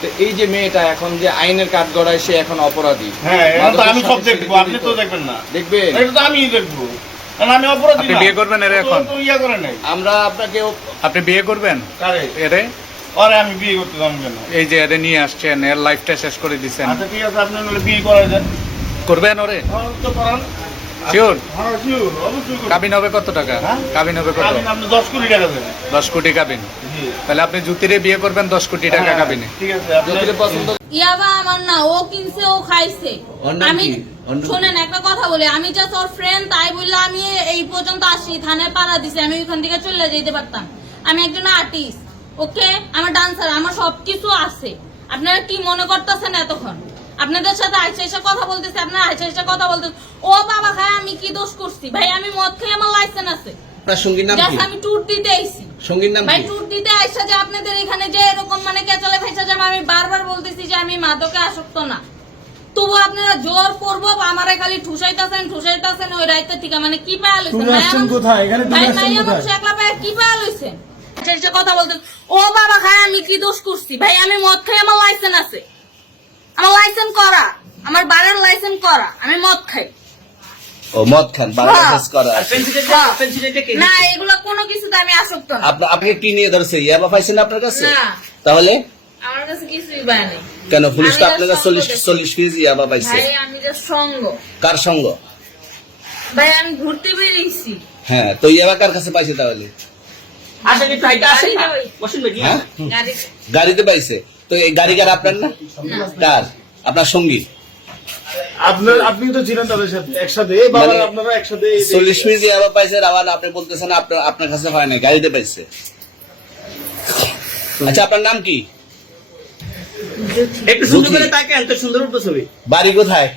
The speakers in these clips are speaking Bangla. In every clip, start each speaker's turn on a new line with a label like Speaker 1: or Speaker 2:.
Speaker 1: তো এই যে মেয়েটা এখন যে আইনের কাঠ গড়ায় সে এখন অপরাধী।
Speaker 2: হ্যাঁ আমি সব দেখব আপনি তো দেখবেন না।
Speaker 1: দেখবেন?
Speaker 2: এটা তো আমিই দেখব। আমি অপরাধী
Speaker 3: আপনি বিয়ে করবেন এর এখন?
Speaker 2: তো ইয়ে নাই।
Speaker 1: আমরা আপনাকে
Speaker 3: আপনি বিয়ে করবেন?
Speaker 2: কারে?
Speaker 3: এরে?
Speaker 2: আরে আমি বিয়ে করতে
Speaker 3: এই যে এরে নিয়ে আসছেন এর লাইফটা শেষ করে দিচ্ছেন
Speaker 2: আচ্ছা ঠিক আছে আপনি বিয়ে করা যায়
Speaker 3: করবেন ওরে?
Speaker 2: তো করান।
Speaker 3: শিওর
Speaker 2: হ্যাঁ sure, অবশ্যই করব।
Speaker 3: কাবিন হবে কত টাকা?
Speaker 2: হ্যাঁ?
Speaker 3: কাবিন হবে কত?
Speaker 2: আপনি আপনি দশ কোটি টাকা
Speaker 3: দশ কোটি কাবিন তাহলে আপনি জুতিরে বিয়ে করবেন দশ কোটি টাকা
Speaker 2: হ্যাঁ,
Speaker 3: কাবিনে
Speaker 2: ঠিক আছে আপনি
Speaker 1: যদি পছন্দ
Speaker 4: ইয়াবা আমার না ও কিনছে ও খাইছে। আমি শোনেন একটা কথা বলি আমি জাস্ট ওর ফ্রেন্ড তাই বললে আমি এই পর্যন্ত আসি থানায় পাড়া দিছি আমি ওইখান থেকে চলে যেতে পারতাম। আমি একজন আর্টিস্ট ওকে আমার ডান্সার আমার সবকিছু আছে। আপনারা কি মনে করতেছেন এতক্ষণ? আপনাদের সাথে আইসা এসে কথা বলতেছে আপনারা আইসা এসে কথা বলতেছে ও বাবা খায় আমি কি দোষ করছি? ভাই আমি মদ খেয়ে আমার লাইসেন্স আছে।
Speaker 1: আপনার সঙ্গীর নাম কি?
Speaker 4: আমি ট্যুর দিতে আইছি।
Speaker 1: সঙ্গীর নাম
Speaker 4: ভাই ট্যুর দিতে আইসা যে আপনাদের এখানে যে এরকম মানে কেচালে যাবে আমি বারবার বলতেছি যে আমি মাদকে আসক্ত না। তবু আপনারা জোর করব আমারে খালি ঠুসাইতাছেন ঠুসাইতাছেন ওই রাইতে থেকে মানে কি পায়া লইছেন?
Speaker 5: তুমি আসছেন কোথায়? এখানে তুমি
Speaker 4: ভাই
Speaker 5: আসছেন কোথায়?
Speaker 4: একলা পায়া কি পায়া লইছেন? কথা বলতে ও বাবা খায় আমি কি দোষ করছি? ভাই আমি মদ খাই আমার লাইসেন্স আছে। আমার লাইসেন্স করা। আমার বারের লাইসেন্স করা। আমি মদ খাই।
Speaker 6: ও মদ খান বাংলা
Speaker 4: হ্যাঁ।
Speaker 6: করা।
Speaker 4: হ্যাঁ। না এগুলো কোনো কিছুতে আমি আসক্ত না।
Speaker 6: আপনা- আপনাকে কি নিয়ে ধরছে? ইয়াবা পাইছেন আপনার কাছে?
Speaker 4: না।
Speaker 6: তাহলে?
Speaker 4: আমার কাছে কিছুই পায় নাই।
Speaker 6: কেন পুলিশ তো আপনার কাছে চল্লিশ। চল্লিশ কেজি ইয়াবা পাইছে।
Speaker 4: ভাই আমি যে সঙ্গ।
Speaker 6: কার সঙ্গ?
Speaker 4: ভাই আমি ঘুরতে বেরিয়েছি।
Speaker 6: হ্যাঁ তো ইয়াবা কার কাছে পাইছে তাহলে? হ্যাঁ?
Speaker 4: গাড়িতে।
Speaker 6: গাড়িতে পাইছে। তো এই গাড়ি কার আপনার না? কার? আপনার সঙ্গী।
Speaker 5: আপনার আপনি তো ছিলেন তাদের সাথে একসাথে। বাবা
Speaker 6: মানে
Speaker 5: আপনারা একসাথে
Speaker 6: মিনিট আবার আপনি বলতেছেন আপনার আপনার কাছে হয় না গাড়িতে পাইছে। আচ্ছা। আপনার নাম কি?
Speaker 7: একটু সুন্দর করে তাকান তো সুন্দর উঠবে ছবি।
Speaker 6: বাড়ি কোথায়?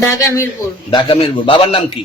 Speaker 4: ঢাকা মিরপুর।
Speaker 6: ঢাকা মিরপুর। বাবার নাম কি?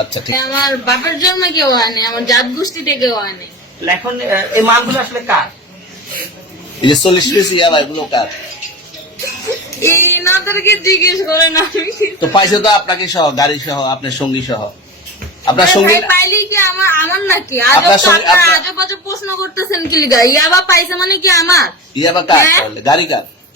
Speaker 6: আচ্ছা ঠিক।
Speaker 4: আমার বাপের জন্ম কেউ হয় নাই আমার জাত গোষ্ঠীতে কেউ হয় নাই।
Speaker 7: এখন এই মালগুলো আসলে কার?
Speaker 6: এই যে চল্লিশ পিস ইয়া ভাই কার?
Speaker 4: এই নাদেরকে জিজ্ঞেস করেন আমি।
Speaker 6: তো পাইছে তো আপনাকে সহ গাড়ি সহ আপনার সঙ্গী সহ। আপনার সঙ্গী
Speaker 4: ভাই, পাইলেই কি আমার আমার নাকি? আজব
Speaker 6: আপনার
Speaker 4: আজব আজব প্রশ্ন করতেছেন কি লিগা ইয়াবা পাইছে মানে কি আমার?
Speaker 6: ইয়া বা কার
Speaker 4: হ্যাঁ?
Speaker 6: গাড়ি কার?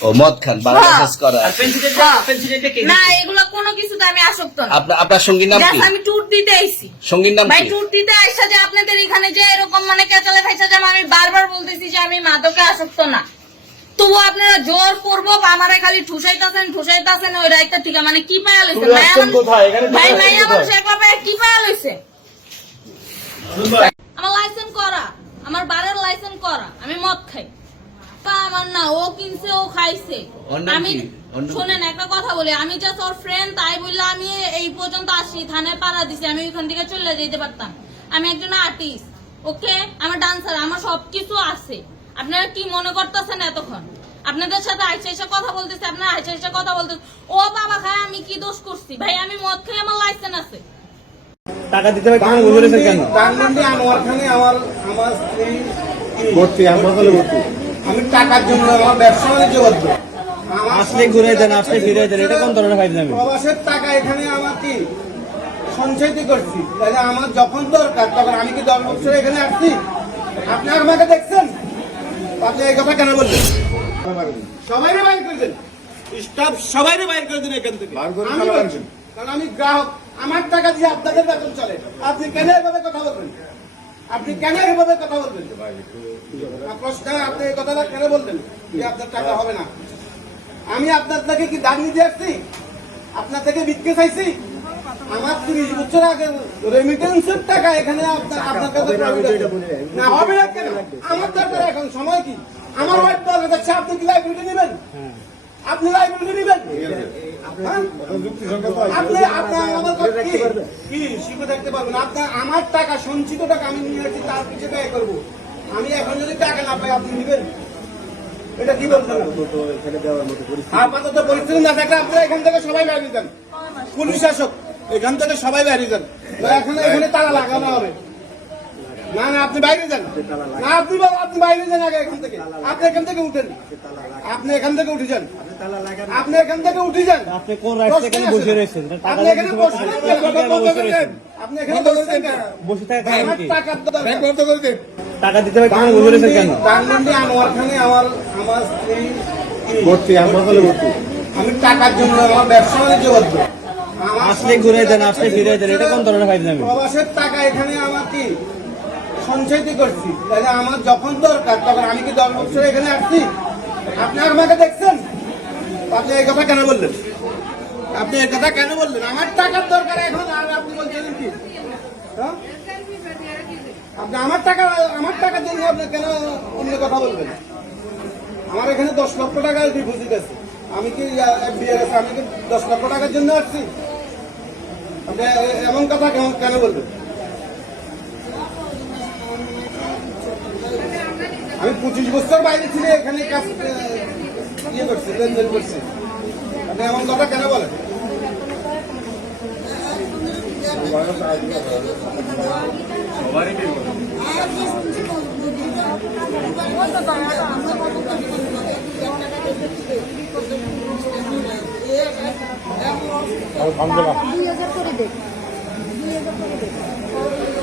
Speaker 6: ও মদ খান
Speaker 4: হ্যাঁ।
Speaker 6: করা।
Speaker 7: আর পেন্সিলটা
Speaker 4: হ্যাঁ। না এগুলো কোনো কিছুতে আমি আসক্ত না।
Speaker 6: আপনার আপনার সঙ্গীর নাম কি?
Speaker 4: আমি ট্যুর দিতে আইছি।
Speaker 6: সঙ্গীর নাম
Speaker 4: ভাই ট্যুর দিতে আইসা যে আপনাদের এখানে যে এরকম মানে কেচালে ফেসা যাবে আমি বারবার বলতেছি যে আমি মাদকে আসক্ত না। তবু আপনারা জোর করব আমারে খালি ঠুসাইতাছেন ঠুসাইতাছেন ওই রাইতে থেকে। মানে কি পায়া
Speaker 5: তুমি
Speaker 4: ভাই মাইয়া? মানুষ একলা কি পায়া লইছে আমার লাইসেন্স করা আমার বারের লাইসেন্স করা আমি মদ খাই তা আমার না ও কিনছে ও খাইছে। আমি শোনেন একটা কথা বলি আমি জাস্ট ওর ফ্রেন্ড তাই বললে আমি এই পর্যন্ত আসি থানায় পাড়া দিছি আমি ওইখান থেকে চলে যেতে পারতাম। আমি একজন আর্টিস্ট ওকে আমার ডান্সার আমার সবকিছু আছে। আপনারা কি মনে করতেছেন এতক্ষণ? আপনাদের সাথে আইসা এসে কথা বলতেছে আপনারা আইসা এসে কথা বলতেছে। ও বাবা খায় আমি কি দোষ করছি? ভাই আমি মদ খাই আমার লাইসেন্স আছে।
Speaker 5: টাকা দিতে হবে কেন বলেছেন কেন? আনোয়ার খানে আমার আমার স্ত্রী ভর্তি হাসপাতালে ভর্তি। আমি টাকার জন্য আমার ব্যবসা বাণিজ্য করব।
Speaker 8: আসলে ঘুরে দেন আসলে ফিরে দেন এটা কোন ধরনের ফাইল নামে?
Speaker 5: প্রবাসের টাকা এখানে আমার কি সঞ্চয়তি করছি? তাহলে আমার যখন দরকার তখন আমি কি দশ বছর এখানে আসছি? আপনি আমাকে দেখছেন? আপনি এই কথা কেন বললেন? সবাই বাইর করে দেন। স্টাফ সবাই বাইর করে দিন এখান থেকে। আমি বলছি। কারণ আমি গ্রাহক আমার টাকা দিয়ে আপনাদের বেতন চলে। আপনি কেন এভাবে কথা বলবেন? আপনি কেন এভাবে কথা বলবেন? আপনি এই কথাটা কেন বলবেন যে আপনার টাকা হবে না। আমি আপনার থেকে কি দান নিতে আসছি? আপনার থেকে ভিক্ষে চাইছি? আমার তিরিশ বছর আগে রেমিটেন্সের টাকা এখানে আপনার আপনার কাছে না হবে না কেন? আমার দরকার এখন সময় কি? আমার ওয়াইফ দরকার যাচ্ছে আপনি কি লাইব্রেরি নেবেন? আপনি লাইব্রেরি নেবেন? হ্যাঁ? আপনি আপনার কথা কি? কি? শিখে থাকতে পারবেন। আপনার আমার টাকা সঞ্চিত টাকা আমি নিয়ে আসছি তার পিছিয়ে ব্যয় করব। আমি এখন যদি টাকা না পাই, আপনি নেবেন এটা বলছেন? আপাতত পরিস্থিতি না থাকলে আপনারা এখান থেকে সবাই বেরিয়ে যান। পুলিশ শাসক এখান থেকে সবাই বেরিয়ে যান। এখন এখানে তারা লাগানো হবে। না না আপনি বাইরে যান। না আপনি আপনি বাইরে যান আগে এখান থেকে। আপনি এখান থেকে উঠেন। আপনি এখান থেকে উঠে যান। আপনি এখান থেকে উঠে যান।
Speaker 8: আপনি কোন এখানে বসে রয়েছেন?
Speaker 5: আপনি এখানে বসে রয়েছেন।
Speaker 8: আপনি
Speaker 5: এখানে বসে রয়েছেন
Speaker 8: বসে থাকা কারণ
Speaker 5: আমার
Speaker 8: কি?
Speaker 5: টাকার দরকার।
Speaker 8: টাকা দিতে হবে কেন বসে রয়েছেন কেন?
Speaker 5: ধানমন্ডি আনোয়ার খানে আমার আমার স্ত্রী ভর্তি আমার বলে ভর্তি। আমি টাকার জন্য আমার ব্যবসা বাণিজ্য করব।
Speaker 8: আসলে ঘুরে দেন আসলে ফিরে দেন এটা কোন ধরনের
Speaker 5: প্রবাসের টাকা এখানে আমার কি? সঞ্চয়তি করছি। তাহলে আমার যখন দরকার, তখন আমি কি দশ বছর এখানে আসছি? আপনি আমাকে দেখছেন? আপনি এই কথা কেন বললেন? আপনি এই কথা কেন বললেন? আমার টাকার দরকার এখন, আর আপনি বলছেন কি? হ্যাঁ? আপনি আমার টাকা, আমার টাকার জন্য আপনি কেন অন্য কথা বলবেন? আমার এখানে দশ লক্ষ টাকা ডিপোজিট আছে। আমি কি আমি কি দশ লক্ষ টাকার জন্য আসছি? আপনি এমন কথা কেন বলবেন? আমি পঁচিশ বছর বাইরে ছিল, এখানে কাজ ইয়ে করছি, লেনদেন করছি। আপনি এমন কথা কেন বলেন
Speaker 9: দুই হাজার করে দেখ দুই হাজার করে দেখ